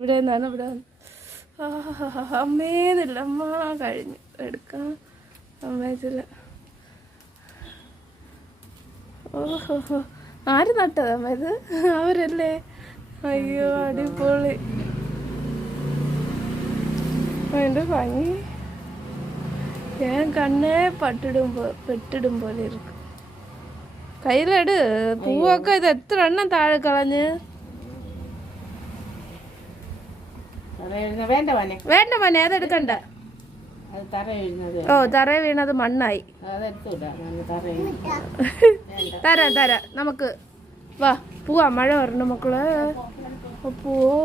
ഇവിടെ നിന്നാണ് ഇവിടെ അമ്മേന്നില്ല. അമ്മ കഴിഞ്ഞു എടുക്കാൻ അമ്മേച്ചില്ല. ഓഹോ ആര് നട്ടത് അമ്മ ഇത്? അവരല്ലേ? അയ്യോ അടിപൊളി. അതിൻ്റെ ഭംഗി ഞാൻ കണ്ണേ പെട്ടിടും പോലെ ഇരിക്കും. കയ്യിലെട് പൂവൊക്കെ. ഇത് എത്ര എണ്ണം താഴെ കളഞ്ഞ്? വേണ്ട മോനെ അതെടുക്കണ്ട. ഓ തറ വീണത് മണ്ണായി. തരാം നമുക്ക്. വാ പോവാ, മഴ വരണം മക്കള്. പോവോ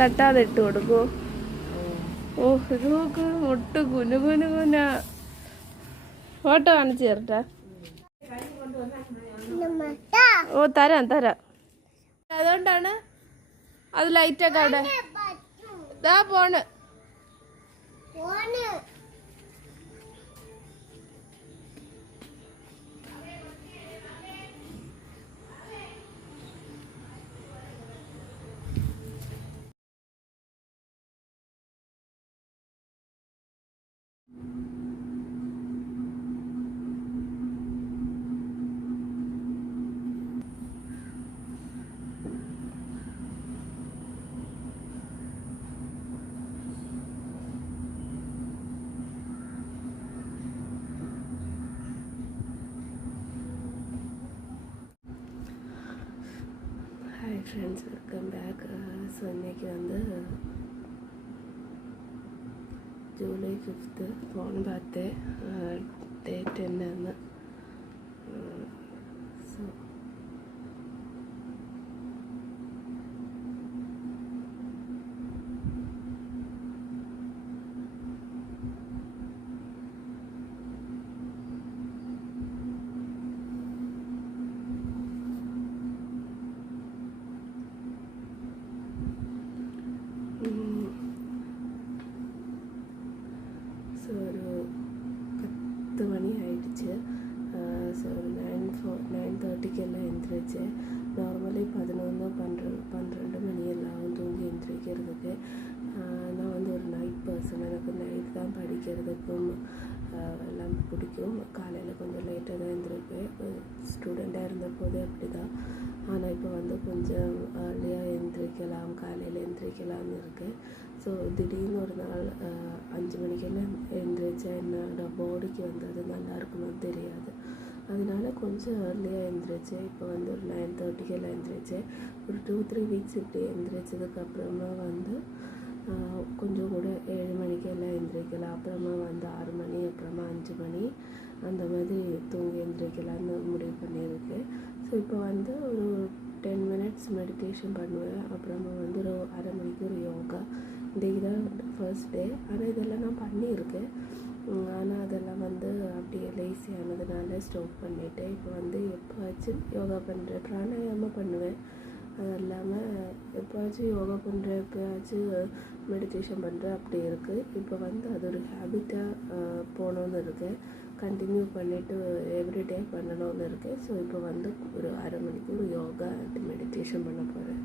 തട്ടാതെ ഇട്ട് കൊടുക്കൂ. ഓ ഇത് നോക്ക് മുട്ട് കുനുകുന. ഫോട്ടോ കാണിച്ചു തരട്ടെ. ഓ തരാം. അതുകൊണ്ടാണ് അത് ലൈറ്റൊക്കെ അവിടെ ഇതാ പോണ്. Hi friends, welcome back. So இன்றைக்கி வந்து ஜூலை 5th ஃபோன் பார்த்தேன். டேட் என்னன்னு. ஸோ ഒരു 10 മണി ആയിடுச்சு. ஸோ 9:30க்கெல்லாம் எழுந்திரிச்சு. நார்மலி 11-12 மணியெல்லாம் தூங்கி எழுந்திரிக்கிறதுக்கு. நான் வந்து ஒரு நைட் பர்சன். எனக்கு நைட் தான் படிக்கிறதுக்கும் எல்லாம் பிடிக்கும். காலையில் கொஞ்சம் லேட்டாக தான் எழுந்திருப்பேன். ஸ்டூடெண்ட்டாக இருந்தபோதே அப்படி தான். ஆனால் இப்போ வந்து கொஞ்சம் ஏர்லியாக எழுந்திரிக்கலாம், காலையில் எழுந்திரிக்கலாம்னு இருக்குது. ஸோ திடீர்னு ஒரு நாள் 5 மணிக்கெல்லாம் எழுந்திரிச்சா என்னோட பாடிக்கு வந்து அது நல்லா இருக்கணும்னு தெரியாது. அதனால கொஞ்சம் ஏர்லியாக எழுந்திரிச்சேன். இப்போ வந்து ஒரு 9:30க்கெல்லாம் எழுந்திரிச்சேன். ஒரு 2-3 வீக்ஸ் இப்படி எழுந்திரிச்சதுக்கப்புறமா வந்து கொஞ்சம் கூட 7 மணிக்கெல்லாம் எழுந்திரிக்கலாம். அப்புறமா வந்து 6 மணி, அப்புறமா 5 மணி அந்த மாதிரி தூங்கி எழுந்திரிக்கலான்னு முடிவு பண்ணியிருக்கேன். ஸோ இப்போ வந்து ஒரு 10 மினிட்ஸ் மெடிடேஷன் பண்ணுவேன். அப்புறமா வந்து ஒரு அரை மணிக்கு ஒரு யோகா. இன்றைக்கி தான் ஃபர்ஸ்ட் டே. ஆனால் இதெல்லாம் நான் பண்ணியிருக்கேன். ஆனால் அதெல்லாம் வந்து அப்படியே லேசி ஆனதுனால ஸ்டாப் பண்ணிவிட்டேன். இப்போ வந்து எப்போவாச்சும் யோகா பண்ணுறேன், பிராணாயாமம் பண்ணுவேன். அது இல்லாமல் எப்போவாச்சும் யோகா பண்ணுறேன், எப்போயாச்சும் மெடிடேஷன் பண்ணுறேன், அப்படி இருக்குது. இப்போ வந்து அது ஒரு ஹேபிட்டாக போகணுன்னு இருக்குது. கண்டினியூ பண்ணிவிட்டு எவ்ரிடே பண்ணணும்னு இருக்குது. ஸோ இப்போ வந்து ஒரு அரை மணிக்கு ஒரு யோகா அண்ட் மெடிடேஷன் பண்ண போகிறேன்.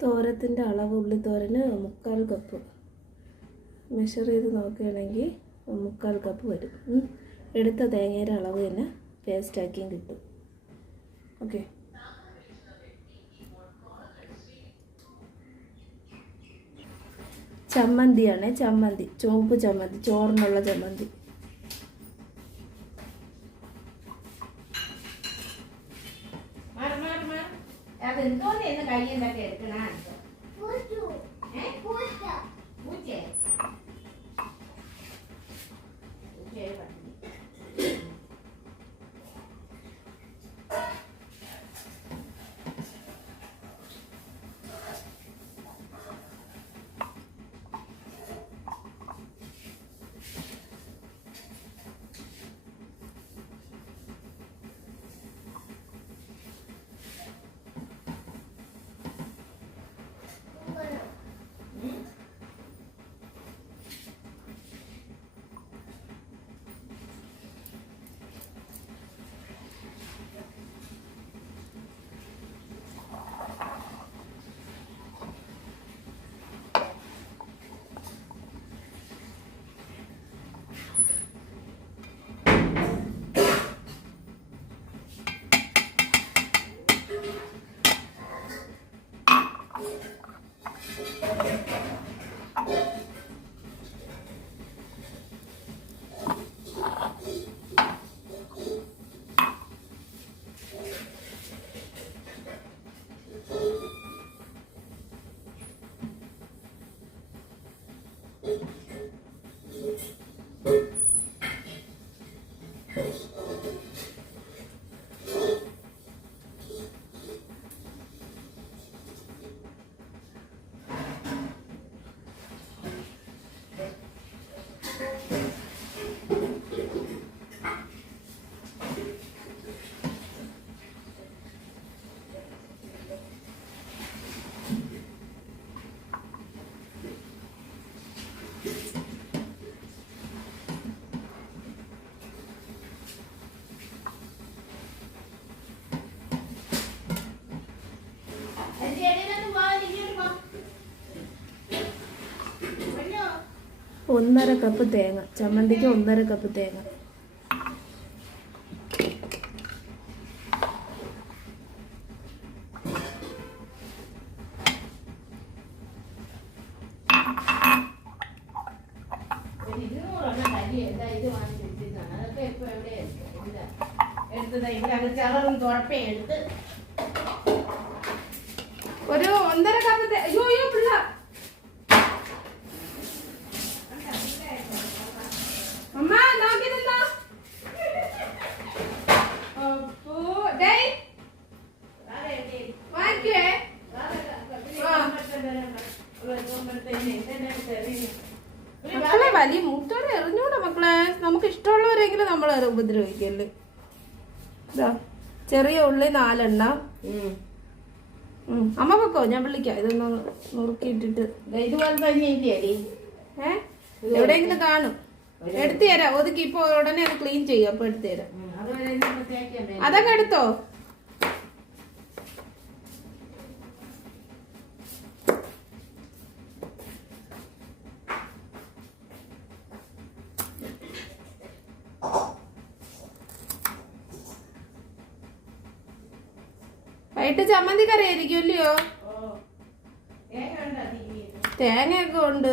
തോരത്തിൻ്റെ അളവ്, ഉള്ളിത്തോരന് 3/4 കപ്പ്. മെഷർ ചെയ്ത് നോക്കുകയാണെങ്കിൽ 3/4 കപ്പ് വരും. എടുത്ത തേങ്ങയുടെ അളവ് തന്നെ പേസ്റ്റാക്കിയും കിട്ടും. ഓക്കെ. ചമ്മന്തിയാണ്, ചമ്മന്തി, ചുവപ്പ് ചമ്മന്തി, ചോറിനുള്ള ചമ്മന്തി. ഒന്നര കപ്പ് തേങ്ങ, ചമ്മന്തിക്ക് 1.5 കപ്പ് തേങ്ങ. ഒരു 1.5 കപ്പ്. അയ്യോ പിള്ള അമ്മ നോക്കി നിന്നോ. മക്കളെ വലിയ മൂത്തോടെ എറിഞ്ഞൂടെ മക്കളെ. നമുക്ക് ഇഷ്ടമുള്ളവരെങ്കിലും നമ്മൾ ഉപദ്രവിക്കല്ലേ. ഇതാ ചെറിയ ഉള്ളി 4 എണ്ണം. അമ്മ വെക്കോ, ഞാൻ വിളിക്കാം. ഇതൊന്ന് നുറുക്കിയിട്ടിട്ട് ഇതുപോലെ തന്നെ എവിടെയെങ്കിലും കാണും. എടുത്തു തരാം. ഒതുക്കി ഇപ്പൊ ഉടനെ അത് ക്ലീൻ ചെയ്യും. അപ്പൊ എടുത്തു തരാം. അതൊക്കെ എടുത്തോ. വൈകിട്ട് ചമ്മന്തി കറി ആയിരിക്കും അല്ലയോ? തേങ്ങയൊക്കെ ഉണ്ട്.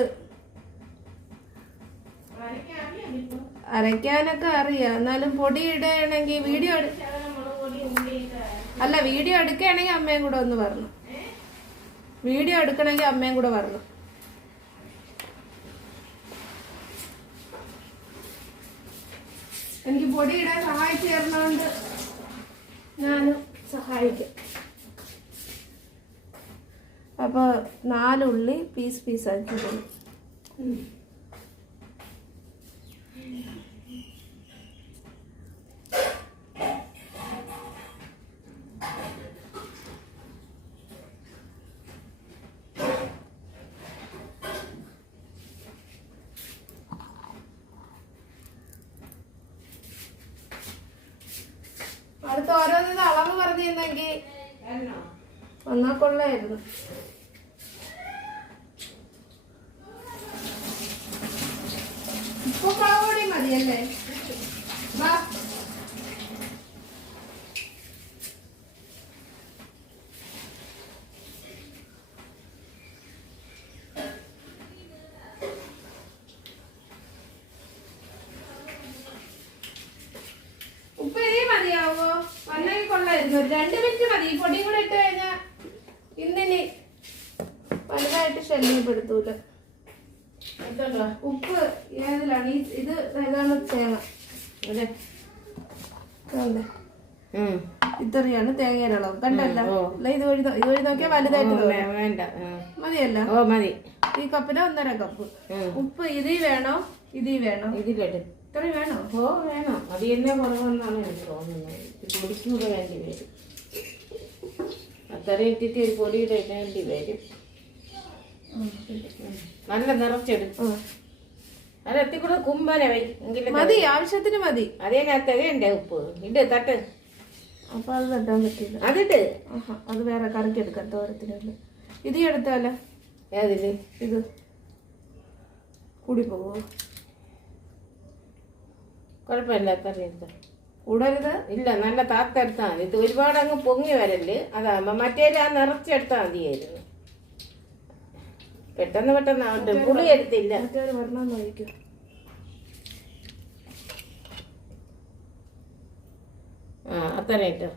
അരയ്ക്കാനൊക്കെ അറിയാം. എന്നാലും പൊടി ഇടണമെങ്കിൽ വീഡിയോ എടുക്കുകയാണെങ്കിൽ അമ്മയും കൂടെ ഒന്ന് പറഞ്ഞു. വീഡിയോ എടുക്കണമെങ്കിൽ അമ്മയും കൂടെ പറഞ്ഞു. എനിക്ക് പൊടി ഇടാൻ സഹായിച്ചു തരണോണ്ട് ഞാനും സഹായിക്കും. അപ്പൊ 4 ഉള്ളി പീസാക്കി ഇടും. അടുത്ത ഓരോന്നിത് അളവ് പറഞ്ഞിരുന്നെങ്കിൽ വന്നാ കൊള്ളായിരുന്നു. ഇപ്പൊ മുളകുപൊടി മതിയല്ലേ? ഉപ്പ് ഇനി മതിയാവോ? വന്നെങ്കിൽ കൊള്ളായിരുന്നു. 2 മിനിറ്റ് മതി. ഈ പൊടിയും കൂടെ ഇട്ട് കഴിഞ്ഞാൽ ഇന്നിനി വലുതായിട്ട് ശല്യപ്പെടുത്തൂല. ഉപ്പ് ഏതിലാണ്? ഇത് ഏതാണ്? തേങ്ങ ഇത്രയാണ് തേങ്ങയുടെ അളവ്. കണ്ടല്ലോ. ഇത് വഴി നോക്കിയാൽ വലുതായിട്ട് വേണ്ട. മതിയല്ലോ. മതി. ഈ കപ്പിന് 1.5 കപ്പ്. ഉപ്പ് ഇതിൽ വേണോ ഇതിൽ വേണോ? ഇതിലിട്ട് ഇത്രയും വേണോ? വേണം. അത് തന്നെ കുറവെന്നാണ് എനിക്ക് തോന്നുന്നത്. പൊടിക്കൂടെ വേണ്ടി വരും. അത്ര ഇട്ടിട്ട് ഒരു പൊടിയുടെ വേണ്ടി വരും. നല്ല നിറച്ചെടുക്കും. അത് എത്തിക്കൂടെ കുമ്പനെ വയ്ക്കും. മതി, ആവശ്യത്തിന് മതി. അതേ തികയുണ്ടേ ഉപ്പ് ഇണ്ട് തട്ട്. അപ്പൊ അത് തട്ടാൻ പറ്റില്ല. അതിട്ട് അത് വേറെ കറിക്ക് എടുക്കാം. തോരത്തിനുള്ള ഇത് എടുത്താലോ? ഏതില്? ഇത് കൂടി പോവോ? കുഴപ്പമില്ല. അത്ര എടുത്ത കൂടരുത്. ഇല്ല, നല്ല താത്തെടുത്താൽ മതി. ഇത് ഒരുപാട് അങ്ങ് പൊങ്ങി വരല്. അതാകുമ്പോ മറ്റേല് ആ നിറച്ചെടുത്താൽ മതിയായിരുന്നു. പെട്ടെന്ന് ആവട്ടെ. പുളി എടുത്തില്ല. അത്ര ഇട്ടോ.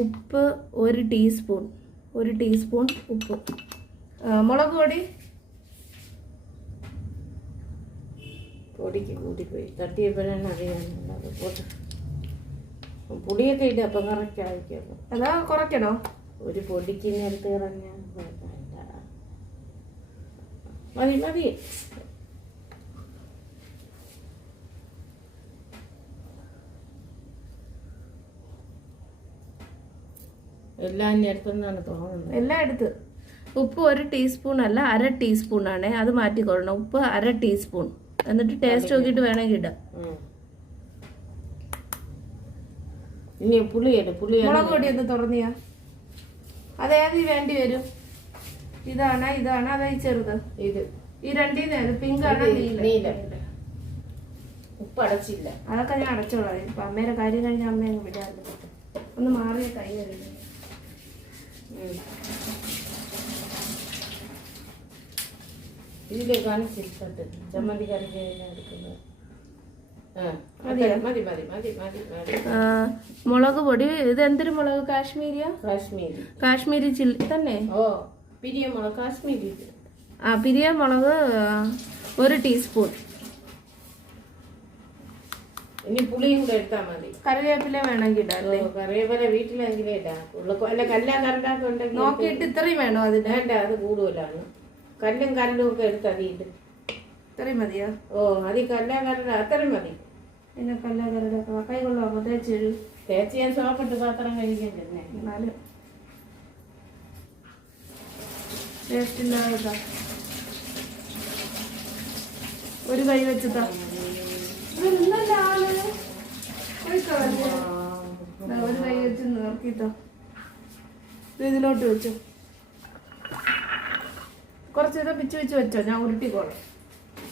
ഉപ്പ് 1 ടീസ്പൂൺ. 1 ടീസ്പൂൺ ഉപ്പ്. മുളക് പൊടി പൊടിക്ക് കൂടിപ്പോയി തട്ടിയപ്പോഴാണ് അറിയാനുള്ളത് പോട്ടെ. പുളിയൊക്കെ ഇട്ട് അപ്പം കറക്റ്റ് ആയിരിക്കും. അതാ കുറയ്ക്കണോ? ഒരു പൊടിക്ക് നേരത്തെ ഇറങ്ങിയാൽ മതി മതി. എല്ലാം എടുത്തെന്നാണ് തോന്നുന്നത്. എല്ലാം എടുത്ത്. ഉപ്പ് 1 ടീസ്പൂൺ അല്ല 1/2 ടീസ്പൂണാണേ, അത് മാറ്റിക്കൊള്ളണം. ഉപ്പ് 1/2 ടീസ്പൂൺ. എന്നിട്ട് ടേസ്റ്റ് നോക്കിയിട്ട് വേണമെങ്കിൽ ഇടാം. ഇനി പുളി മുളക് പൊടി ഒന്ന് തുറന്നിയാ അതേത് വേണ്ടി വരും? ഇതാണ് അതാ ഈ ചെറുത്? ഇത് ഈ രണ്ടീന്ന് പിങ്ക് ആണ് നീല. ഉപ്പ് അടച്ചില്ല. അതൊക്കെ ഞാൻ അടച്ചോളാം. ഇപ്പൊ അമ്മയുടെ കാര്യം കഴിഞ്ഞ അമ്മ അങ്ങ് വിടാറില്ല. ഒന്ന് മാറിയ കൈ കഴുകുന്നു. ഇതിലേക്ക് കാണിച്ചിട്ട് ചമ്മന്തി കറിക്ക് എടുക്കുന്നത്. മുളക് പൊടി. ഇത് എന്തൊരു മുളക്? കാശ്മീരിയാ? കാശ്മീരി ചില്ലി തന്നെ. പിരിയ മുളക് കാശ്മീരി. പിരിയ മുളക് 1 ടീസ്പൂൺ. ഇനി പുളിയും കൂടെ എടുത്താൽ മതി. കറിവേപ്പില വേണമെങ്കിൽ ഇടാല്ലേ? കറിവേപ്പില വീട്ടിലെങ്കിലും ഇടാം. അല്ല കല്ലാ കരണ്ടൊക്കെ ഉണ്ടെങ്കിൽ നോക്കിയിട്ട് ഇത്രയും വേണോ? അതിന് വേണ്ട, അത് കൂടുതലാണ്. കല്ലും ഒക്കെ എടുത്ത് അതിട്ട് ഇത്രയും മതിയോ? അത് കല്ലാ കരണ്ട അത്രയും മതി. പിന്നെ കല്ലാ കരട കൈ കൊള്ളാമോ? തേച്ച് ഞാൻ സോപ്പിട്ട് പാത്രം കഴിക്കണ്ടേ? എന്നാലും ടേസ്റ്റ് ഇല്ലാതാ. ഒരു കൈ വെച്ചതാ. ഒരു കൈ വെച്ച് നോക്കിട്ടോ. ഇതിലോട്ട് വെച്ചോ. കുറച്ച് ഇത് പിച്ച് വെച്ച് വെച്ചോ. ഞാൻ ഉരുട്ടിക്കോളാം.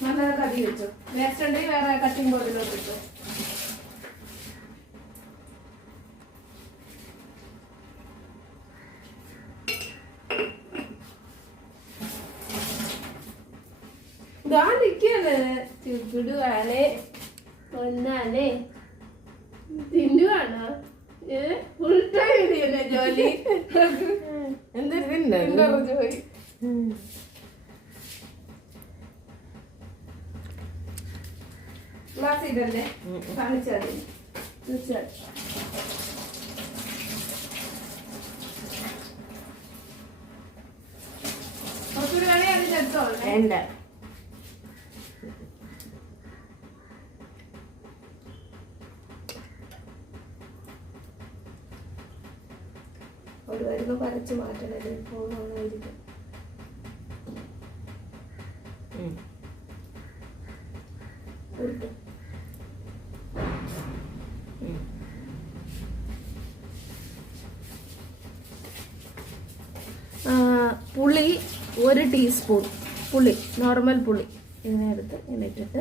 നല്ല കറി വെച്ചോ. വേസ്റ്റ് ഉണ്ടെങ്കിൽ വേറെ കട്ടിംഗ് ബോർഡിലോട്ട് വെച്ചോ. ഇതാ നിൽക്കല്ലേ ചുടുവാണേ ഒന്നാണേ തിന്നുവാണോ? ഫുൾ ടൈം ഇതല്ലേ ജോലി? എന്താ ജോലി? ഗ്ലാസ് ഇതല്ലേ കാണിച്ചാൽ തീർച്ചയായിട്ടും. കുറച്ചൊരു കളി അതിലെത്തോ? വേണ്ട. ഒരു വരുമ്പോ പരച്ച് മാറ്റണല്ലേ? ഫോണായിരിക്കും. പുളി 1 ടീസ്പൂൺ. പുളി നോർമൽ പുളി ഇങ്ങനെ എടുത്ത് ഇങ്ങനെ ഇട്ടിട്ട്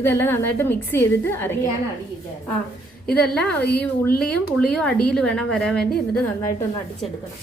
ഇതെല്ലാം നന്നായിട്ട് മിക്സ് ചെയ്തിട്ട് അരയ്ക്കണം. ഇതെല്ലാം ഈ ഉള്ളിയും പുളിയും അടിയിൽ വേണം വരാൻ വേണ്ടി. എന്നിട്ട് നന്നായിട്ടൊന്ന് അടിച്ചെടുക്കണം.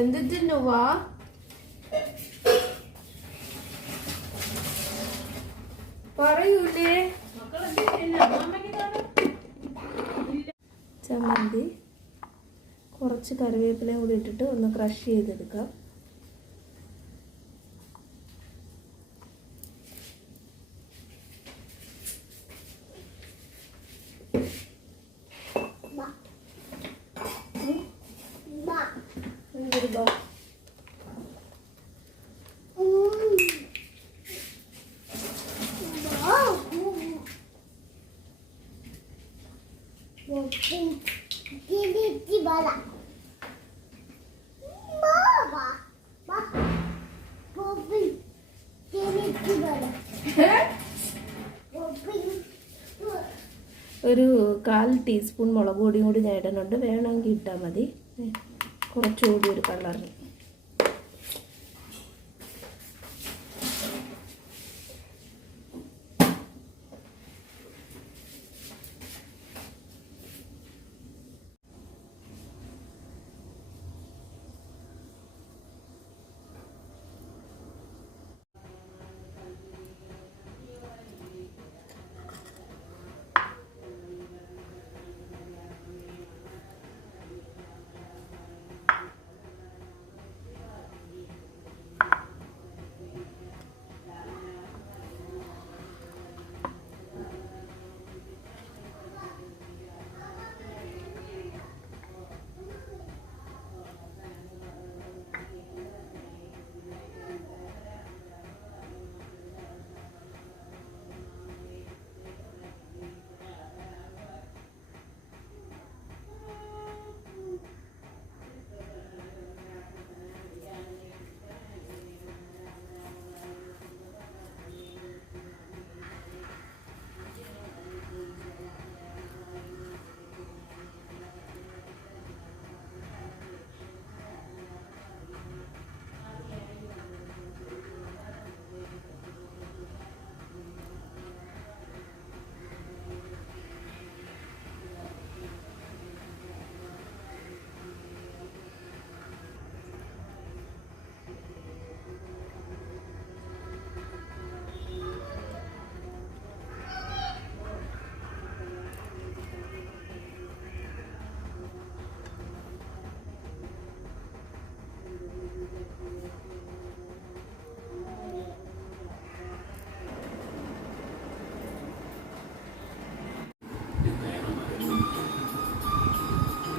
എന്ത് തിന്നുവാ? പറയൂലേ? ചമ്മന്തി കുറച്ച് കറിവേപ്പിലയും കൂടി ഇട്ടിട്ട് ഒന്ന് ക്രഷ് ചെയ്തെടുക്കാം. ഒരു 1/4 ടീസ്പൂൺ മുളക് പൊടിയും കൂടി ഞാൻ ഇടുന്നുണ്ട്. വേണമെങ്കിൽ ഇട്ടാൽ മതി, കുറച്ചുകൂടി ഒരു കളറിന്.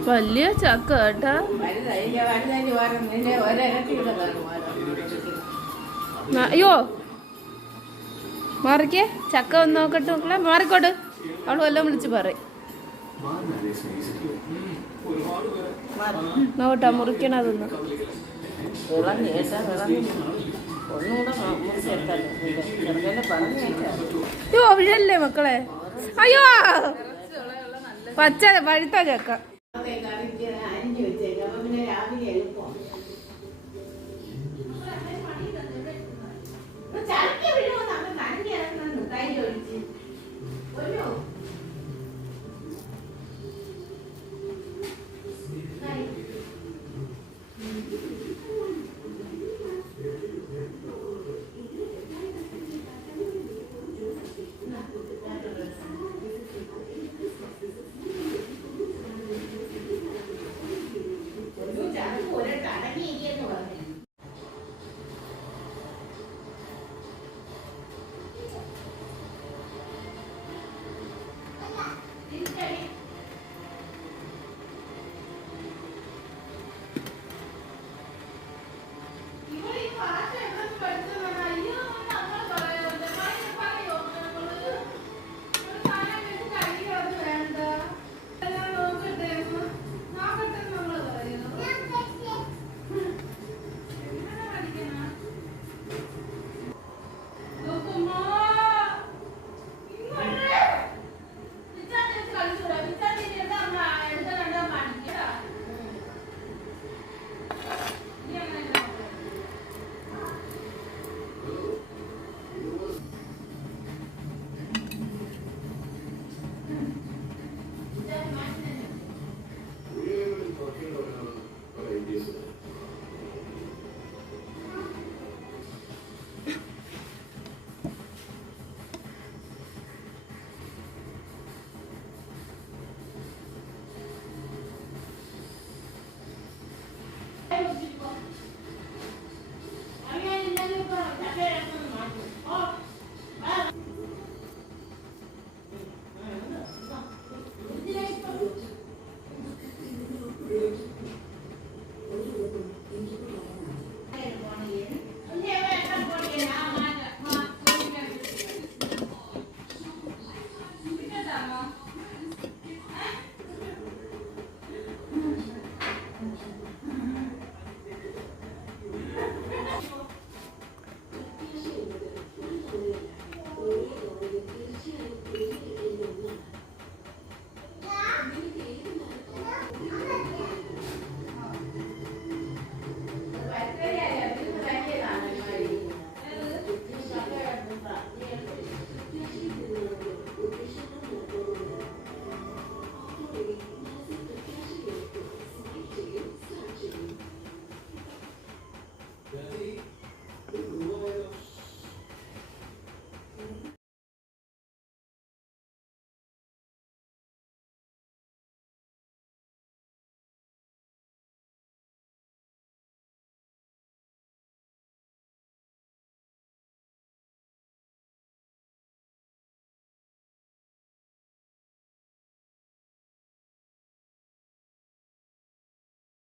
വലിയ ചക്ക കേട്ടാ. അയ്യോ മാറിക്കേ, ചക്ക ഒന്ന് നോക്കട്ടെ മക്കളെ, മാറിക്കോട്ട്. അവള് വല്ലതും വിളിച്ച് പറയും. നോട്ടാ മുറിക്കണതൊന്ന്. അയ്യോ വിഴല്ലേ മക്കളെ. അയ്യോ പച്ച പഴുത്ത ചക്ക.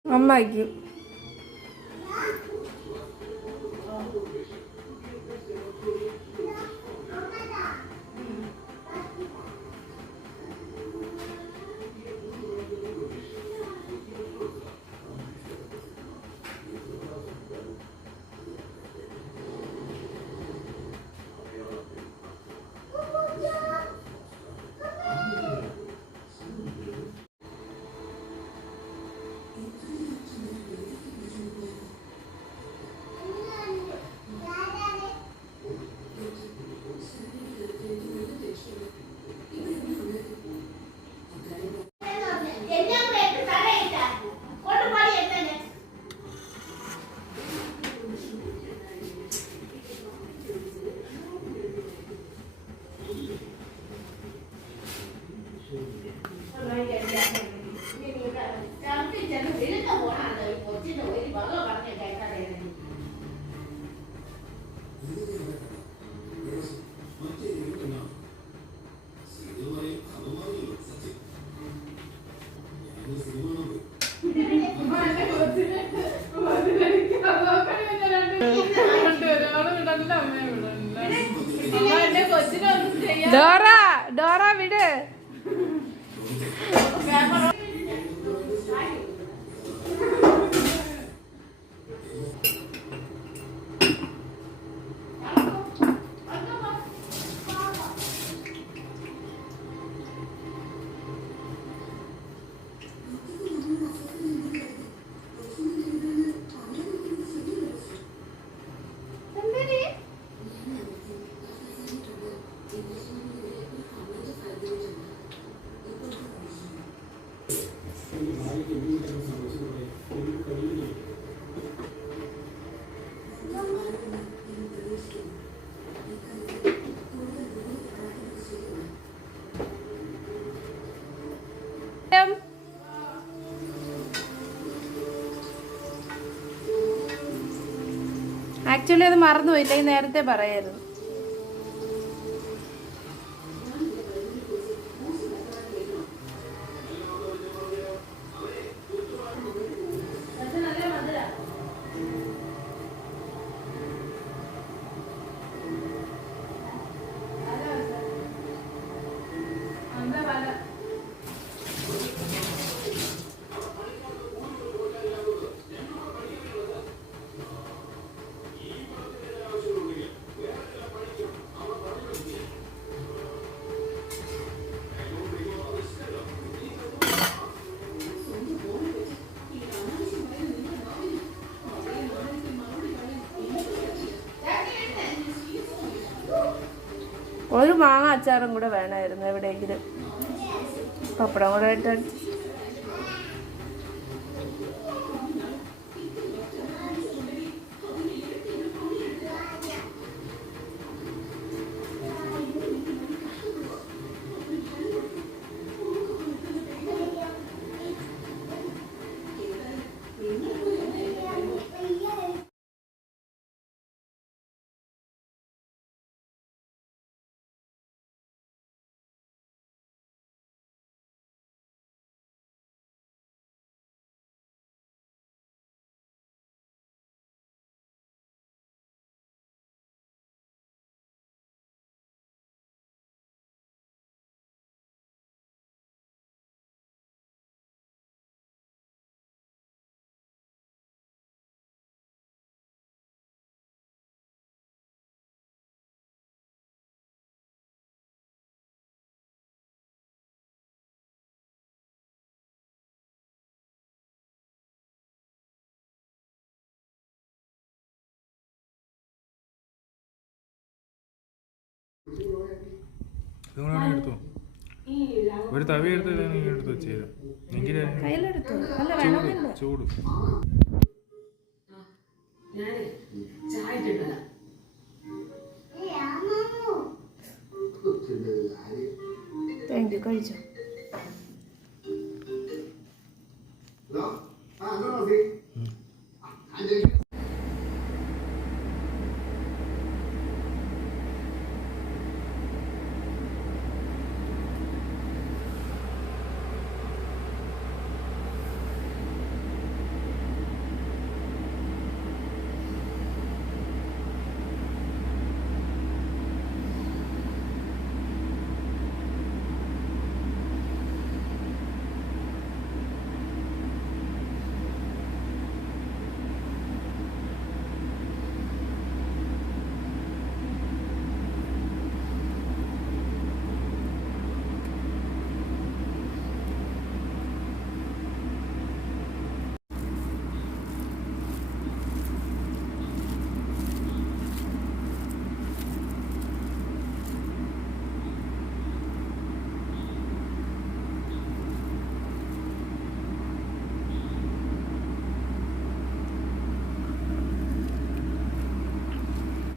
അമ്മയ്ക്ക് ആക്ച്വലി അത് മറന്നുപോയില്ല, ഈ നേരത്തെ പറയായിരുന്നു. ഒരു മാങ്ങ അച്ചാറും കൂടെ വേണമായിരുന്നു, എവിടെയെങ്കിലും പപ്പടം കൂടെ ഇട്ട്. എടുത്തു ഒരു തവി എടുത്ത് എടുത്ത് വെച്ചേരും എങ്കിലേ ചൂട് താങ്ക് യു, കഴിച്ചോ.